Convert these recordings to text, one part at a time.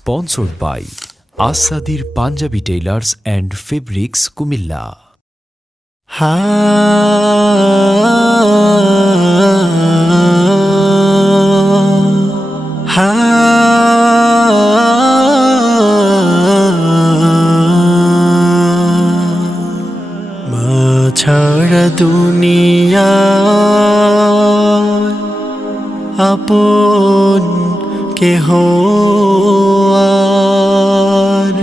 sponsored by Asadir Punjabi Tailors and Fabrics Kumilla. ছাড়া দুনিয়া আপন কেহ আর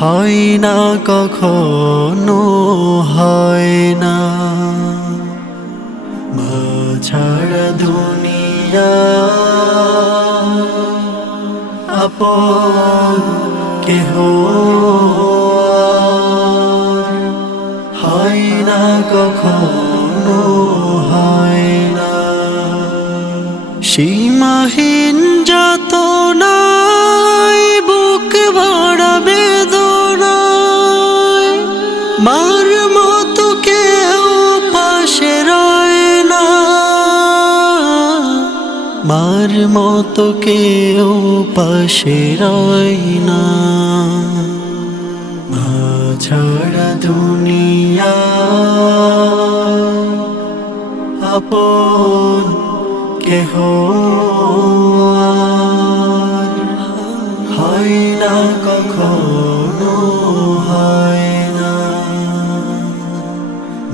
হয় না, কখনো হয় না। মা ছাড়া দুনিয়া আপন কেহ হয় না, কখনো হয় না। সীমাহীন যাতনায় বুক ভরা বেদনায় মার মতো কেউ পাশে রয় না, মার মতো কেউ পাশে রয় না। মা ছাড়া দুনিয়া আপন কেহ আর হয় না, কখনো হয় না।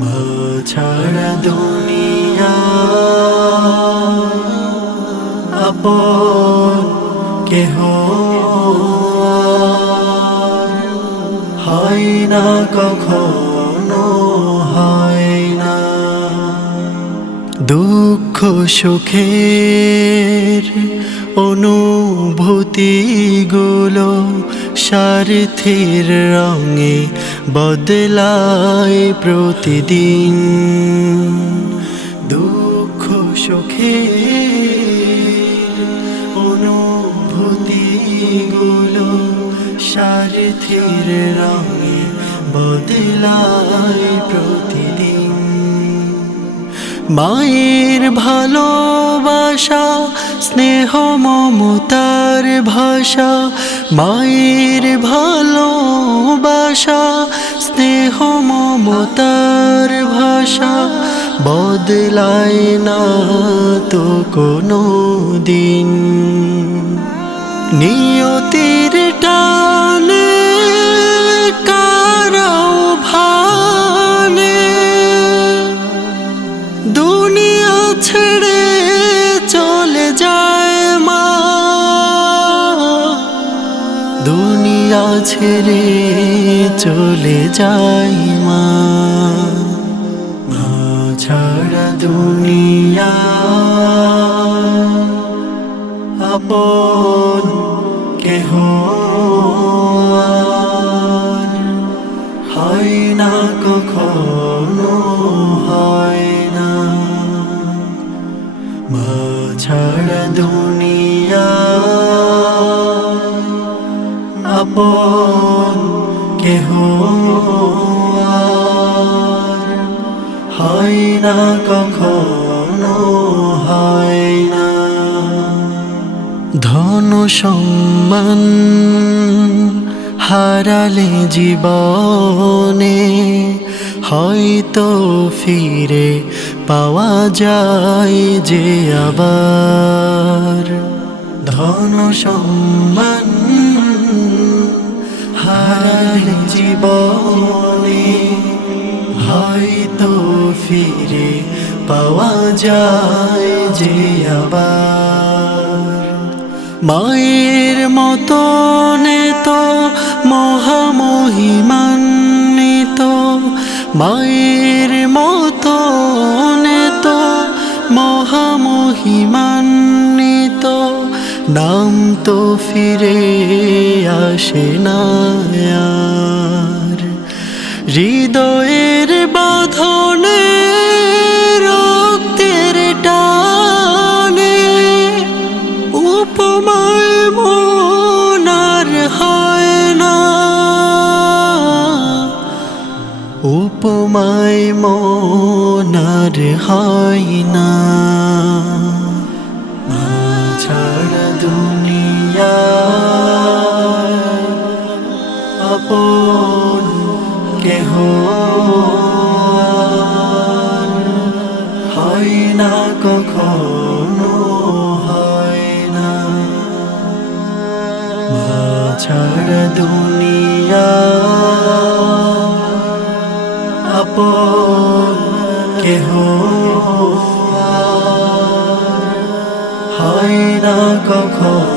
মা ছাড়া দুনিয়া আপন কেহ আর হয় না, কখনো হয় না। দুঃখ সুখের অনুভূতিগুলো স্বার্থের রঙে বদলায় প্রতিদিন। দুঃখ সুখের অনুভূতিগুলো স্বার্থের রঙে বদলায় প্রতিদিন। মায়ের ভালোবাসা স্নেহ মমতার ভাষা, মায়ের ভালোবাসা স্নেহ মমতার ভাষা বদলায় না তো কোনো দিন। নিয়তির টানে কারাও ভানে দুনিয়া ছেড়ে চলে যায় মা, দুনিয়া ছেড়ে চলে যায় মা। মা ছাড়া দুনিয়া আপন কেহ আর হয় না, কখনো হয় না। মা ছাড়া দুনিয়া আপন কেহ আর হয় না, কখনো হয় না। ধন সম্মান হারালে জীবনে হয়তো ফিরে পাওয়া যায় যে আবার। ধন সম্মান হারালে জীবনে হয়তো ফিরে পাওয়া যায় যে আবার। মায়ের মতন তো মহামহিমান্বিত, মায়ের মতন তো মহামহিমান্বিত নাম তো ফিরে আসে না আর। হৃদয়ের বাঁধনে রক্তের টানে উপমায় মন আর হয় না, উপমায় মন আর হয় না। মা ছাড়া দুনিয়া আপন কেহ হয় না কখনো হয় না ছাড়া দুনিয়া আপন কেহ হয় না কখনো